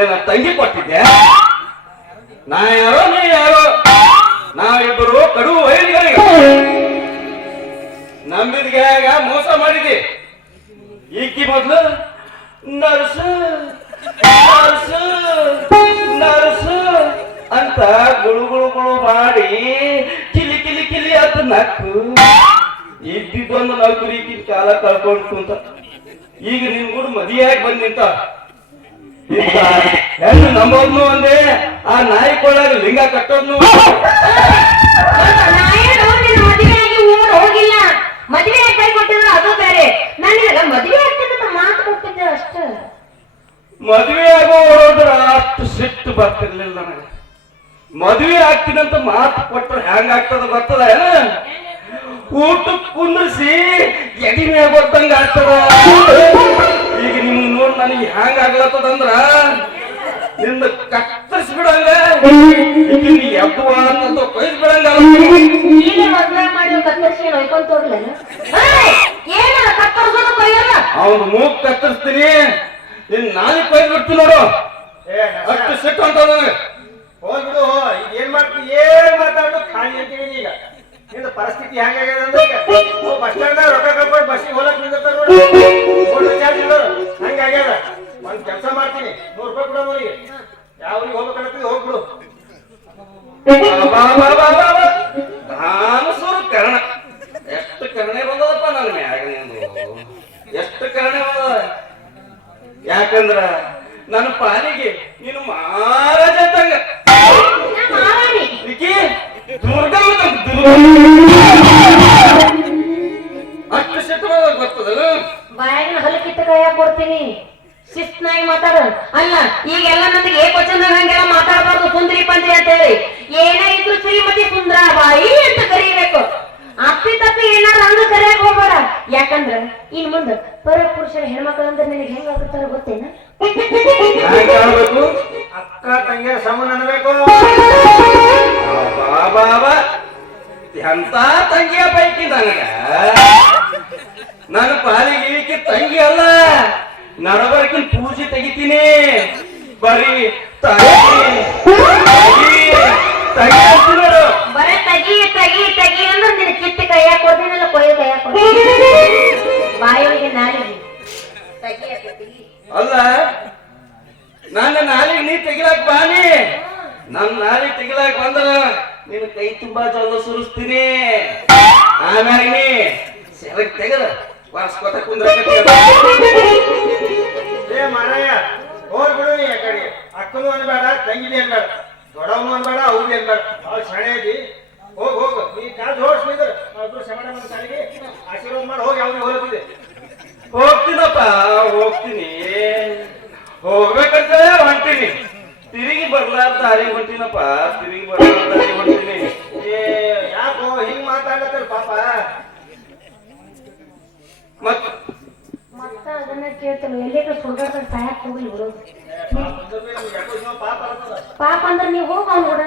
ಏನ ತಂಗಿ ಕೊಟ್ಟಿದ್ದೆ? ನಾ ಯಾರೋ ನೀ ಯಾರೋ, ನಾವಿಬ್ಬರು ಕಡು ವೈರಿಗಳಿಗೆ ನಂಬಿದ್ಯಾಗ ಮೋಸ ಮಾಡಿದೆ. ಈಕಿ ಮೊದ್ಲು ನರ್ಸು ನರ್ಸು ನರ್ಸು ಅಂತ ಗುಳು ಮಾಡಿ ಕಿಲಿ ಕಿಲಿ ಕಿಲಿ ಅಂತ ನಕ್ಕು ಇದ್ದಿದ್ದೊಂದು ನೌಕರಿ ಕಾಲ ಕಳ್ಕೊಂಡು ಕುಂತ. ಈಗ ನಿನ್ ಕೂಡ ಮದಿಯಾಗಿ ಬಂದ್ ನಿಂತ. ಹೆಣ್ಣು ನಂಬೋದ್ನು ಒಂದೇ, ಆ ನಾಯಿ ಕೊಳ್ಳಾಗ ಲಿಂಗ ಕಟ್ಟೋದ್ನು ಹೋಗಿಲ್ಲ. ಮದುವೆ ಕೈ ಕೊಟ್ಟಿದ್ರು ಅದು ಬೇರೆ. ನನಗ ಮದುವೆ ಆಗ್ತದ ಮಾತು ಕೊಟ್ಟಿದ್ದೆ ಅಷ್ಟ. ಮದುವೆ ಆಗೋ ಹೋದ್ರ ಅಷ್ಟು ಸಿಟ್ಟು ಬರ್ತಿರ್ಲಿಲ್ಲ ನನಗೆ. ಮದುವೆ ಆಗ್ತೀನಂತ ಮಾತು ಕೊಟ್ರೆ ಹೆಂಗ ಆಗ್ತದ ಬರ್ತದ? ಊಟಕ್ಕೆ ಕುಂದ್ರಿಸಿ ಎಡಿ ಮ್ಯಾಗ ಗೊತ್ತಂಗ ಆಗ್ತದ. ಈಗ ನಿಮ್ಗೆ ನೋಡ್ ನನಗೆ ಹೆಂಗ ಆಗ್ಲತ್ತದಂದ್ರ ನಿಂದ ಕತ್ತರಿಸಿ ಬಿಡಂಗ, ಎದ್ದು ಅಂತ ಕೊಯ್ದು ಬಿಡಂಗ. ಅವನು ಮೂಗ್ ಕತ್ತರಿಸ್ತೀನಿ, ನಿನ್ ನಾಳೆ ಕೊಯ್ದು ಬಿಡ್ತೀನಿ ನೋಡು. ಅಷ್ಟು ಸಿಟ್ಟು ಅಂತ ಹೋಗ್ಬಿಡು. ಈಗ ಏನ್ ಮಾಡ್ತೀನಿ, ಏನ್ ಮಾತಾಡು ಖಾಲಿ ಅಂತೀನಿ. ಈಗ ನಿಂದ ಪರಿಸ್ಥಿತಿ ಹೆಂಗಾಗ್ಯದ ಅಂದ್ರೆ ಬಸ್ ಸ್ಟ್ಯಾಂಡ್ ರೊಕ್ಕ ಕಳ್ಕೊಂಡು ಬಸ್ಸಿಗೆ ಹೋಲಕ್ ನಿಂದಿರ್ತಾರ ನೋಡಿ, ಹಂಗಾಗ್ಯದ. ಒಂದ್ ಕೆಲಸ ಮಾಡ್ತೀನಿ, 100 ರೂಪಾಯಿ ಕೊಡ ಅವನಿಗೆ. ಯಾವ್ರಿಗೆ ಹೋಗ್ಬೇಕಂತೀವಿ ಹೋಗ್ಬಿಡು. ಧಾನಸೂರು ಕರ್ಣ ಎಷ್ಟು ಕರ್ಣೆ ಬಂದದಪ್ಪ ನನ್ನ ಮ್ಯಾಗ. ಎಷ್ಟು ಕರ್ಣೆ ಬಂದದ. ಯಾಕಂದ್ರ ನನ್ನ ಪಾಲಿಗೆ ನೀನು ಮಹಾರಾಜ ತಂಗ. ಅಷ್ಟು ಸಿಟ್ಟು ಬರ್ತದ. ಬಾಯಾಗಿನ ಹಲಕಿತ್ತ ಕೈಯಾಗ ಕೊಡ್ತೀನಿ. ಶಿಸ್ನಾಗಿ ಮಾತಾಡ. ಅಲ್ಲ ಈಗೆಲ್ಲ ನನಗೆ ಏಕವಚನದಾಗ ಹಂಗೆಲ್ಲ ಮಾತಾಡಬಾರ್ದು. ಸುಂದರಿ ಪಂದ್ರಿ ಅಂತ ಹೇಳಿ ಏನೇ ಇದ್ರು ಶ್ರೀಮತಿ ಸುಂದರಾಬಾಯಿ ಅಂತ ಕರೀಬೇಕು. ಅಪ್ಪಿ ತಪ್ಪಿ ಏನಾರ ಹಂಗ ಕರೆಯಕ್ ಹೋಗ್ಬೇಡ. ಯಾಕಂದ್ರ ಇನ್ ಮುಂದ ಪರ ಪುರುಷರ ಹೆಣ್ಮಕ್ಳು ಅಂದ್ರೆ ನಿನಗೆ ಹೆಂಗಾಗುತ್ತಾರ ಗೊತ್ತೇನ? ಅಕ್ಕ ತಂಗಿಯ ಸಮ ಅನ್ಬೇಕು. ಬಾಬಾ ಎಂತ ತಂಗಿಯ ಪೈಕಿ ನನಗ. ನನ್ನ ಪಾಲಿಗೆ ಈಕೆ ತಂಗಿ ಅಲ್ಲ, ನಡಬರ್ಕಿನ ಪೂಜೆ ತೆಗಿತೀನಿ. ಬರೀ ನೋಡು. ಬರೇ ತಗಿ ತಗಿ ತಗಿ ಅಂದ್ರೆ ನಿನ್ನ ಕಿತ್ತು ಕೈಯಾಗ ಕೊಡ್ತೀನಲ್ಲ, ಕೊಯ್ಯ ಕೈಯಾಗ ಕೊಡ್ತೀನಿ. ಬಾಯಿಗೆ ನಾಲಿಗೆ ಅಲ್ಲ, ನನ್ನ ನಾಲಿಗೆ ನೀ ತೆಗಿಲಾಕ್ ಬಾನಿ. ನನ್ನ ನಾಲಿಗೆ ತೆಗಿಲಾಕ್ ಬಂದ್ರ ನಿನ್ನ ಕೈ ತುಂಬಾ ಜಲ ಸುರಿಸ್ತೀನಿ. ಆಮ್ಯಾಗ ನೀ ಸೆರಗ್ ತೆಗದ ವಾಸ್ಕೋತ ಕುಂದ್ರ. ಏ ಮಾರಾಯ ಹೋಗ್ಬಿಡು. ನೀ ಕಡೆ ಅಕ್ಕನು ಅನ್ಬೇಡ, ತಂಗಿನಿ ಅನ್ಬೇಡ, ದೊಡ್ಡವನು ಅನ್ಬೇಡ, ಅವ್ರಿಗೆ ಅನ್ಬೇಡ. ಅವ್ರು ಸೆಣೆ ಇದ್ದಿ. ಹೋಗ್ ನೀ ಕಾಲ್ ಜೋಡಿಸ್ಬಿದ್ರು ನಾವಿಬ್ರು ಶಮಣ ಬಂದ ಕಾಲಿಗೆ ಆಶೀರ್ವಾದ ಮಾಡಿ ಹೋಗಿ ಅವ್ರಿಗೆ ಹೋಗ್ತಿದೆ. ಹೋಗ್ತೀನಪ್ಪ, ಹೋಗ್ತೀನಿ. ಹೋಗ್ಬೇಕಂತ ಹೊಂಟೀನಿ. ತಿರುಗಿ ಬರ್ಲಾರ್ದ ದಾರಿ ಹೊಂಟೀನಪ್ಪ, ತಿರುಗಿ ಬರ್ಲಾರ್ದ ದಾರಿ ಹೊಂಟೀನಿ. ಏ ಯಾಕೋ ಹಿಂಗ್ ಮಾತಾಡ್ಲತ್ತಾರ ಪಾಪ? ಮತ್ತ ಅದನ್ನ ಕೇಳ್ತೇನೆ. ಎಲ್ಲಿಗೆ ಸುಳ್ಗಾಡ್ತಾರೆ ಸಾಯಕ್ ಹೋಗ್ಲಿ ಬಿಡೋದು. ಪಾಪ ಅಂದ್ರೆ ನೀವು ಹೋಗ ಅವ್ನು ಕೂಡ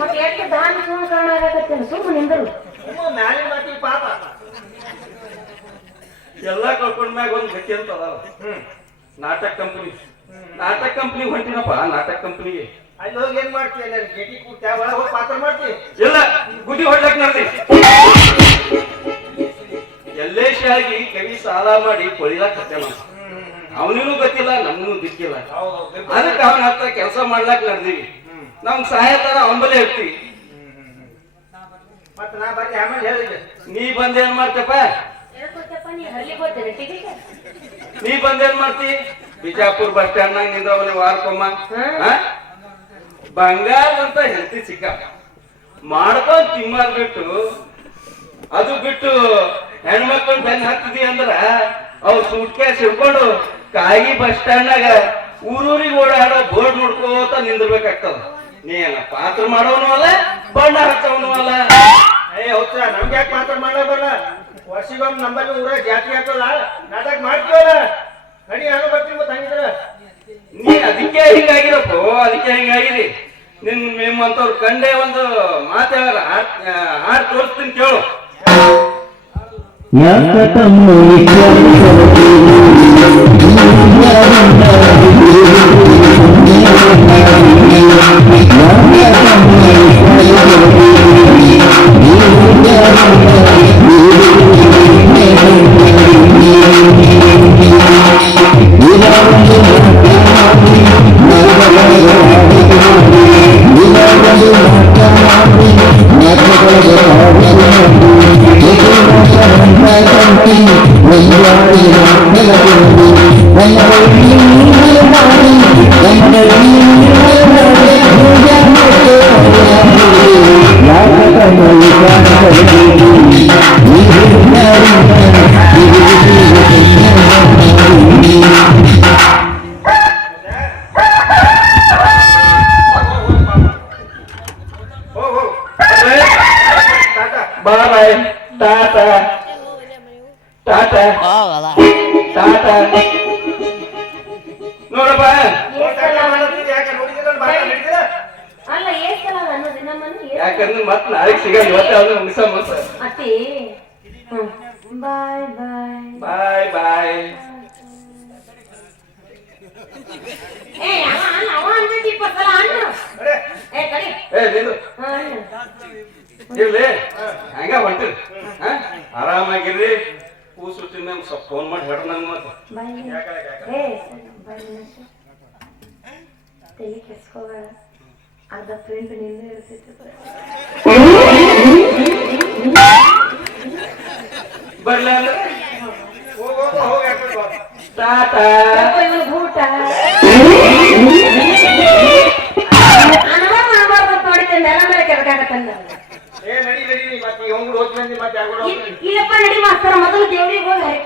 ಮತ್ತೆ ಎಷ್ಟು ದಾನ ಸುಳ್ಳು ಕಾರಣ ಆಗತ್ತೇನೆ. ಸುಮ್ಮನೆ ನಿಂದರು ಮ್ಯಾಲಿನ ಮಾತಿಗೆ ಪಾಪ ಎಲ್ಲಾ ಕಳ್ಕೊಂಡ್ಮ್ಯಾಗ ಒಂದ್ ಗತಿ ಅಂತ ಅದಾವ. ನಾಟಕ ಕಂಪನಿ. ನಾಟಕ ಕಂಪನಿ ಹೊಂಟಿನಪ್ಪ. ನಾಟಕ ಕಂಪನಿಗೆ ಅಲ್ಲಿ ಹೋಗಿ ಏನ್ ಮಾಡ್ತೀಯ? ಗೇಟಿ ಕೂತ ಒಳಗೆ ಹೋಗಿ ಪಾತ್ರ ಮಾಡ್ತೀವಿ. ಇಲ್ಲ, ಗುಡಿ ಹೊಡ್ಲಕ್ ನಡ್ದಿ. ಎಲ್ಲೇ ಶಾಗಿ ಕವಿ ಸಾಲ ಮಾಡಿ ಕೊಳಿಲಾಕ್ ಹತ್ತಾನ. ಅವನಿಗೂ ಗೊತ್ತಿಲ್ಲ, ನಮಗೂ ದಿಕ್ಕಿಲ್ಲ. ಅದಕ್ಕೆ ಅವನ ಹತ್ರ ಕೆಲಸ ಮಾಡ್ಲಾಕ್ ನಡ್ದೀವಿ. ನಮ್ ಸಹಾಯತರ ಅವನಬಲ್ಲೇ ಇರ್ತೀವಿ. ಮತ್ತ ನಾ ಬಂದೆ ಆಮೇಲೆ ಹೇಳಿದೆ. ನೀ ಬಂದೇನ್ ಮಾಡ್ತಪ್ಪ? ನೀ ಬಂದೇನ್ ಮಾಡ್ತಿ? ಬಿಜಾಪುರ್ ಬಸ್ ಸ್ಟ್ಯಾಂಡ್ ನಾಗ ನಿಂದ್ರವನಿ ವಾರಕೊಮ್ಮ ಬಂಗಾರ ಅಂತ ಹೆಂಡತಿ ಸಿಕ್ಕ ಮಾಡ್ಕೊಂಡ್ ತಿಮ್ಮದ್ ಬಿಟ್ಟು, ಅದು ಬಿಟ್ಟು ಹೆಣ್ಮಕ್ಳು ಬೆನ್ ಹತ್ತಿದಿ ಅಂದ್ರ ಅವ್ ಸೂಟ್ಕೇಸ್ ಹಿಡ್ಕೊಂಡು ಕಾಗಿ ಬಸ್ ಸ್ಟ್ಯಾಂಡ್ ನಾಗ ಊರೂರಿಗೆ ಓಡಾಡೋ ಬೋರ್ಡ್ ನೋಡ್ಕೋತ ನಿಂದಿರ್ಬೇಕಾಗ್ತದ. ನೀನ ಪಾತ್ರ ಮಾಡೋನು ಅಲ್ಲ, ಬಣ್ಣ ಹಚ್ಚವನು ಅಲ್ಲ. ಹೌದ್ರ ನಮ್ಗೆ ಯಾಕೆ ಮಾತ್ರ ಮಾಡಲ್ಲ? ವರ್ಷಿಗೊಮ್ಮೆ ನಮ್ಮಲ್ಲಿ ಊರ ಜಾತಿ ಆಗ್ತದ, ನಾಟಕ ಮಾಡ್ತೀವಲ್ಲ. ನಡಿ ನಾನು ಬರ್ತೀನಿ. ಮತ್ತೆ ಹಂಗಿದ್ರ ನೀ ಅದಕ್ಕೆ ಹಿಂಗಾಗಿರಪ್ಪ, ಅದಕ್ಕೆ ಹಿಂಗಾಗಿರಿ. ನಿಮ್ಮಂತವ್ರು ಕಂಡೇ ಒಂದು ಮಾತಾಡ ಹಾಡ್ ತೋರಿಸ್ತೀನಿ ಕೇಳು. ಹೋಗ್ ಹೋಗ್ ಟಾಟಾ ಬಾಯ್ ಬಾಯ್ ಟಾಟಾ ಟಾಟಾ ಟಾಟಾ ನೋಡಪ್ಪ ಟಾಟಾ ಮಾಡತ್ತಿದ್ದೆ ಯಾಕೆ ನೋಡಿದಿಲ್ಲ ಬಾಳ ಹಿಡಿದಿಲ್ಲ ಅಲ್ಲ ಏಸಲ್ಲ ಅನ್ನೋದು ನಮ್ಮನ್ನು ಯಾಕಂದ್ರೆ ಮತ್ ನಾಳೆಗೆ ಸಿಗಲ್ಲ ಇವತ್ತೇ ಅದನ್ನ ಮುಗಿಸ ಮತ್ತ ಅತ್ತಿ ಬಾಯ್ ಬಾಯ್ ಬಾಯ್ ಬಾಯ್ ಏ ಅವ ಅಂತಿದ್ದಿ ಪಕ್ಕಲ ಅಣ್ಣ ಅರೆ ಏ ಕಡಿ ನಿಂದು ಇರ್ಲಿ ಹಂಗ ಹೊಂಟ್ರಿ ಆರಾಮಾಗಿರ್ರಿ ಕೂಸು ತಿಂದ ಸ್ವಲ್ಪ ಫೋನ್ ಮಾಡಿ ಹೇಳ್ರಿ ನಂಗೆ ಮತ್ತೆ ಬಾಯ್ ಯಾಕಲೆ ಏ ಬಾಯ್ ತಲೆ ಕೆಸ್ಕೋಬೇಡ ಅರ್ಧ ಪ್ರಿಂಟ್ ನಿಂದೆ ಇರ್ತೈತೆ ಬರ್ಲ ಅಂದ್ರೆ ಹೋಗ್ ಹೋಗ್ ಹೋಗ್ ಯಾಕೆ ಬಾ ಟಾಟಾ ಇವನು ಊಟ ಅನುಮಾನ ಮಾಡಬಾರ್ದು ನೋಡಿದ್ದೆ ನೆಲ ಮೇಲೆ ಕೆಳಗಾಗತ್ತಂದ ಏ ನಡಿ ನಡಿ ಮತ್ತೆ ಹೋಗ್ಬಿಡು ಹೋಗ್ತೀನಿ ಮತ್ತೆ ಯಾರು ಇಲ್ಲಪ್ಪ ನಡಿ ಮಾಸ್ತರ ಮೊದಲು ದೇವ್ರಿಗೆ ಹೋಗಿ